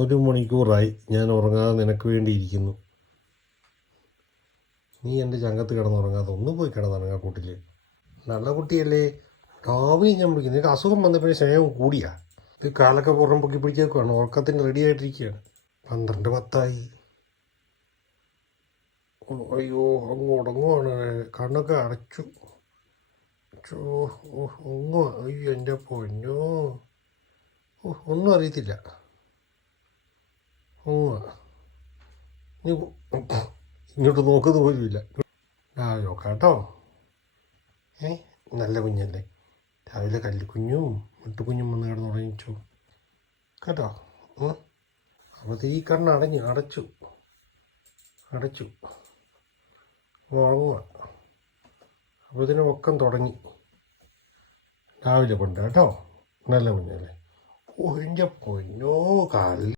1 മണിക്കൂറായി ഞാൻ ഉറങ്ങാതെ നിനക്ക് വേണ്ടിയിരിക്കുന്നു. നീ എൻ്റെ ചങ്കത്ത് കിടന്നുറങ്ങാതെ ഒന്ന് പോയി കിടന്നുറങ്ങാ കൂട്ടിൽ. നല്ല കുട്ടിയല്ലേ, രാവിലെ ഞാൻ വിളിക്കുന്നു. നിനക്ക് അസുഖം വന്നപ്പോഴേ സ്നേഹം കൂടിയാ. ഇത് കാലൊക്കെ പുറം പൊക്കി പിടിച്ചേക്കുവാണ്, ഉറക്കത്തിന് റെഡി ആയിട്ടിരിക്കുകയാണ്. 12:10. അയ്യോ ഉറങ്ങുവാണ്, കണ്ണൊക്കെ അടച്ചു. ഒന്നും അയ്യോ എൻ്റെ പൊന്നോ, ഒന്നും അറിയത്തില്ല. നീ ഇങ്ങോട്ട് നോക്കുന്ന പോലുമില്ല. രാവിലെ കേട്ടോ. നല്ല കുഞ്ഞല്ലേ, രാവിലെ കല്ലിക്കുഞ്ഞും മുട്ടുകുഞ്ഞും വന്ന് കിടന്ന് ഉറങ്ങിച്ചു കേട്ടോ. അപ്പോൾ ഈ കണ്ണ് അടച്ചു ഉറങ്ങുക. അപ്പോൾ ഇതിന് ഉറക്കം തുടങ്ങി. രാവിലെ കൊണ്ട് കേട്ടോ, നല്ല കുഞ്ഞല്ലേ. എൻ്റെ പൊന്നോ കാലിൽ